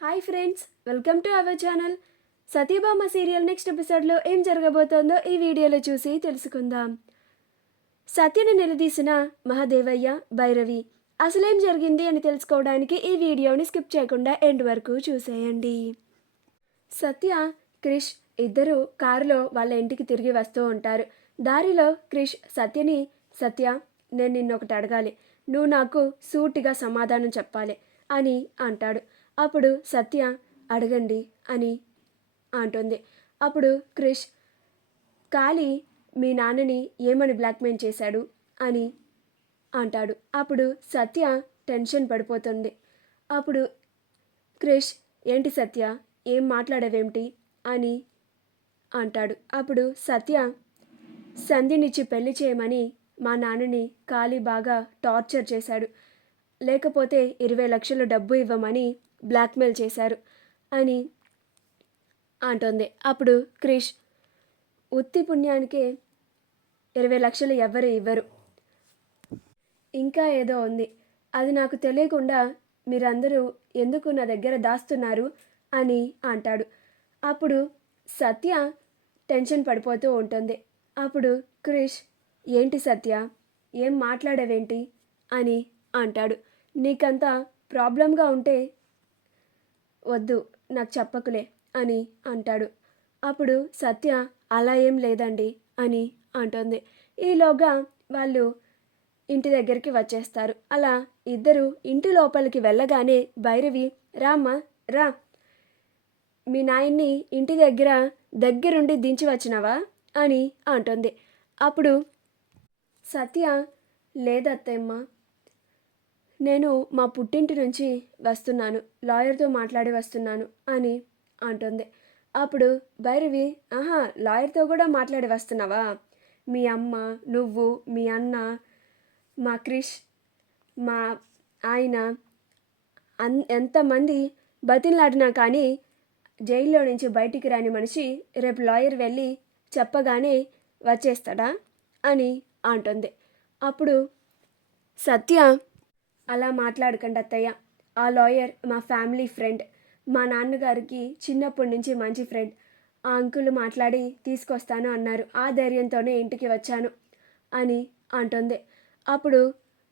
Hi friends, welcome to our channel. Satyabhama serial next ఎపిసోడ్లో ఏం జరగబోతోందో ఈ వీడియోలో చూసి తెలుసుకుందాం. సత్యని నిలదీసిన మహాదేవయ్య, భైరవి అసలేం జరిగింది అని తెలుసుకోవడానికి ఈ వీడియోని స్కిప్ చేయకుండా ఎండ్ వరకు చూసేయండి. సత్య, క్రిష్ ఇద్దరు కారులో వాళ్ళ ఇంటికి తిరిగి వస్తూ ఉంటారు. దారిలో క్రిష్ సత్యని, సత్య నేను నిన్నొకటి అడగాలి, నువ్వు నాకు సూటిగా సమాధానం చెప్పాలి అని అంటాడు. అప్పుడు సత్య అడగండి అని అంటుంది. అప్పుడు క్రిష్ కాళీ మీ నాన్నని ఏమని బ్లాక్మెయిల్ చేశాడు అని అంటాడు. అప్పుడు సత్య టెన్షన్ పడిపోతుంది. అప్పుడు క్రిష్ ఏంటి సత్య, ఏం మాట్లాడవేమిటి అని అంటాడు. అప్పుడు సత్య సంధ్యనిచ్చి పెళ్లి చేయమని మా నాన్నని కాళీ బాగా టార్చర్ చేశాడు, లేకపోతే 20 లక్షలు డబ్బు ఇవ్వమని బ్లాక్మెయిల్ చేశారు అని అంటుంది. అప్పుడు క్రిష్ ఉత్తి పుణ్యానికే 20 లక్షలు ఎవ్వరు ఇవ్వరు, ఇంకా ఏదో ఉంది, అది నాకు తెలియకుండా మీరందరూ ఎందుకు నా దగ్గర దాస్తున్నారు అని అంటాడు. అప్పుడు సత్య టెన్షన్ పడిపోతూ ఉంటుంది. అప్పుడు క్రిష్ ఏంటి సత్య, ఏం మాట్లాడవేంటి అని అంటాడు. నీకంతా ప్రాబ్లంగా ఉంటే వద్దు, నాకు చెప్పకులే అని అంటాడు. అప్పుడు సత్య అలా ఏం లేదండి అని అంటుంది. ఈలోగా వాళ్ళు ఇంటి దగ్గరికి వచ్చేస్తారు. అలా ఇద్దరు ఇంటి లోపలికి వెళ్ళగానే భైరవి రామ్మ రా, మీ నాయన్ని ఇంటి దగ్గరుండి దించి వచ్చినవా అని అంటుంది. అప్పుడు సత్య లేదత్తమ్మ, నేను మా పుట్టింటి నుంచి వస్తున్నాను, లాయర్తో మాట్లాడి వస్తున్నాను అని అంటుంది. అప్పుడు భైరవి ఆహా, లాయర్తో కూడా మాట్లాడి వస్తున్నావా, మీ అమ్మ, నువ్వు, మీ అన్న, మా క్రిష్, మా ఆయన ఎంతమంది బతిలాడినా కానీ జైల్లో నుంచి బయటికి రాని మనిషి రేపు లాయర్ వెళ్ళి చెప్పగానే వచ్చేస్తాడా అని అంటుంది. అప్పుడు సత్య అలా మాట్లాడకండి అత్తయ్య, ఆ లాయర్ మా ఫ్యామిలీ ఫ్రెండ్, మా నాన్నగారికి చిన్నప్పటి నుంచి మంచి ఫ్రెండ్, ఆ అంకుల్ మాట్లాడి తీసుకొస్తాను అన్నారు, ఆ ధైర్యంతోనే ఇంటికి వచ్చాను అని అంటుంది. అప్పుడు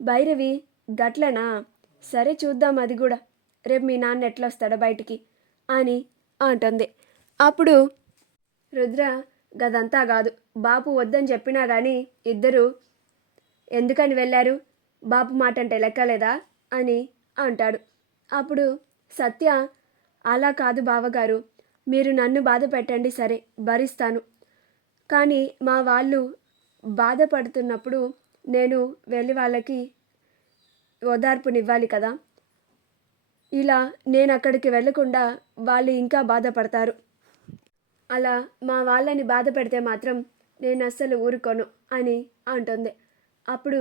భైరవి గట్లనా, సరే చూద్దాం అది కూడా, రేపు మీ నాన్న ఎట్లా వస్తాడో బయటికి అని అంటుంది. అప్పుడు రుద్ర గదంతా కాదు, బాపు వద్దని చెప్పినా కానీ ఇద్దరు ఎందుకని వెళ్ళారు, బాపు మాట అంటే లెక్కలేదా అని అంటాడు. అప్పుడు సత్య అలా కాదు బావగారు, మీరు నన్ను బాధ పెట్టండి సరే భరిస్తాను, కానీ మా వాళ్ళు బాధపడుతున్నప్పుడు నేను వెళ్ళి వాళ్ళకి ఓదార్పునివ్వాలి కదా, ఇలా నేను అక్కడికి వెళ్ళకుండా వాళ్ళు ఇంకా బాధపడతారు, అలా మా వాళ్ళని బాధ పెడితే మాత్రం నేను అస్సలు ఊరుకోను అని అంటుంది. అప్పుడు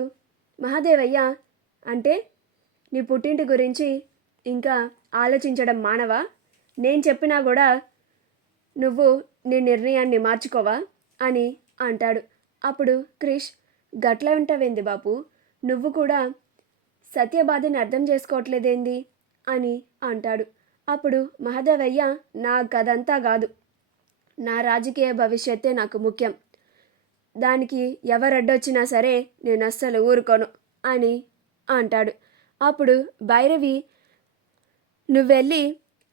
మహాదేవయ్య అంటే నీ పుట్టింటి గురించి ఇంకా ఆలోచించడం మానవా, నేను చెప్పినా కూడా నువ్వు నీ నిర్ణయాన్ని మార్చుకోవా అని అంటాడు. అప్పుడు క్రిష్ గట్ల ఉంటావేంది బాపు, నువ్వు కూడా సత్యబాధని అర్థం చేసుకోవట్లేదేంది అని అంటాడు. అప్పుడు మహాదేవయ్య నాకు అదంతా కాదు, నా రాజకీయ భవిష్యత్తే నాకు ముఖ్యం, దానికి ఎవరడ్డొచ్చినా సరే నేను అస్సలు ఊరుకోను అని అంటాడు. అప్పుడు భైరవి నువ్వెళ్ళి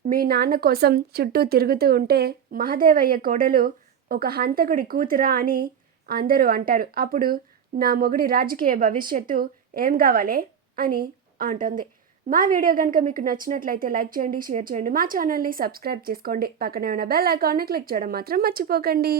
మీ నాన్న కోసం చుట్టూ తిరుగుతూ ఉంటే మహాదేవయ్య కోడలు ఒక హంతకుడి కూతురా అని అందరూ అంటారు, అప్పుడు నా మొగుడి రాజకీయ భవిష్యత్తు ఏం కావాలే అని అంటుంది. మా వీడియో కనుక మీకు నచ్చినట్లయితే లైక్ చేయండి, షేర్ చేయండి, మా ఛానల్ని సబ్స్క్రైబ్ చేసుకోండి, పక్కనే ఉన్న బెల్ ఐకాన్ని క్లిక్ చేయడం మాత్రం మర్చిపోకండి.